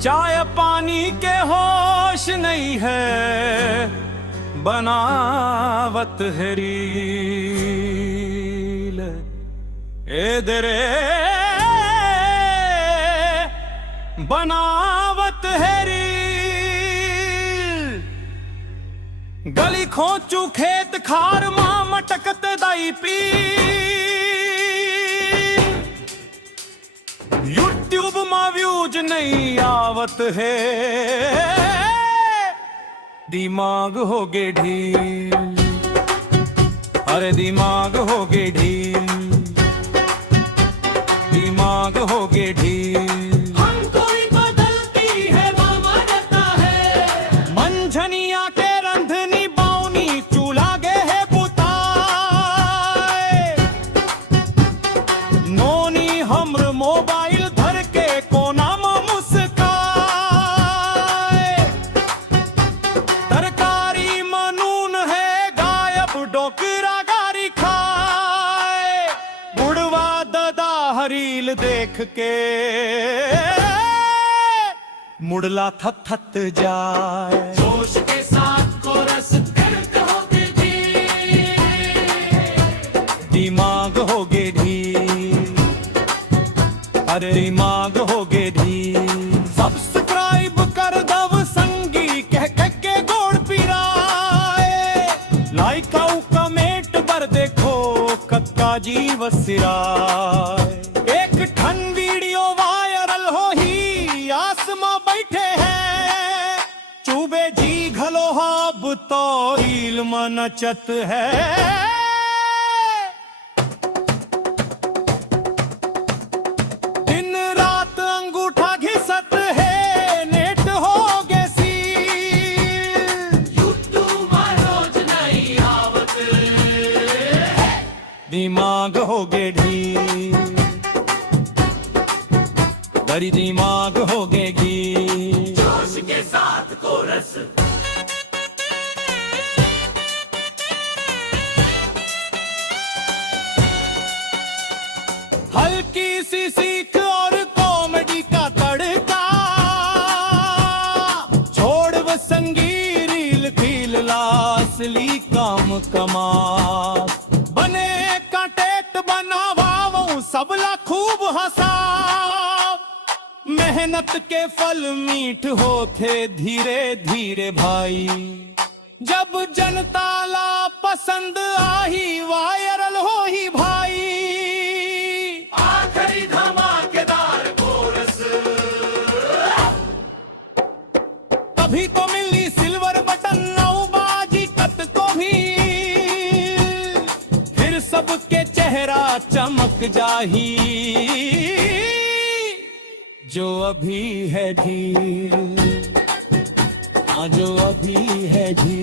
चाय पानी के होश नहीं है, बनावत है रील ए दरे, बनावत है रील। गली खोचू खेत खार मां मटकत दाई पी, यूट्यूब मां व्यूज नहीं आवत है, दिमाग हो गे ढील, अरे दिमाग हो गे ढील, दिमाग हो गे ढील। हम कोई बदलती है मामा रहता है, मंझनिया के रंधनी बाउनी चूल्हा गे है बुताए, नोनी हमर मोबाइल धर के कोना में मुस्काए, तरकारी मनून है गायब डोकरा गारी खाए, बुढ़वा ददा हरील देख के मुड़ला थत थत जाए। जोश के साथ कोरस करते होते जी, दिमाग हो गे ढील, अरे दिमाग हो गे ढील। सब्सक्राइब कर दव संगी कह कह के गोड़ पिराए, लाइक आउ कमेंट पर देखो कक्का जीव सिराए। एक ठन वीडियो वायरल हो ही आस में बैठे हैं, चूबे जी घलो हब तो रील में नचत है। दिन रात अंगूठा घिसत है, नेट हो गे सील, यूट्यूब में रोज नहीं आवत, दिमाग हो गे ढील, दरी दिमाग हो गे घी। जोश के साथ कोरस। हल्की सी सीख और कॉमेडी का तड़का, छोड़ वो संगी रील खील लासली काम कमा, बने काटेट बनावाऊं सबला खूब हंसा, मेहनत के फल मीठ होते धीरे धीरे भाई, जब जनता ला पसंद आही वायरल हो ही भाई। आखिरी धमाकेदार कोरस, तभी तो मिली सिल्वर बटन नौबाजी कत को भी, फिर सबके चेहरा चमक जाही, जो अभी है ढील, हाँ जो अभी है ढील।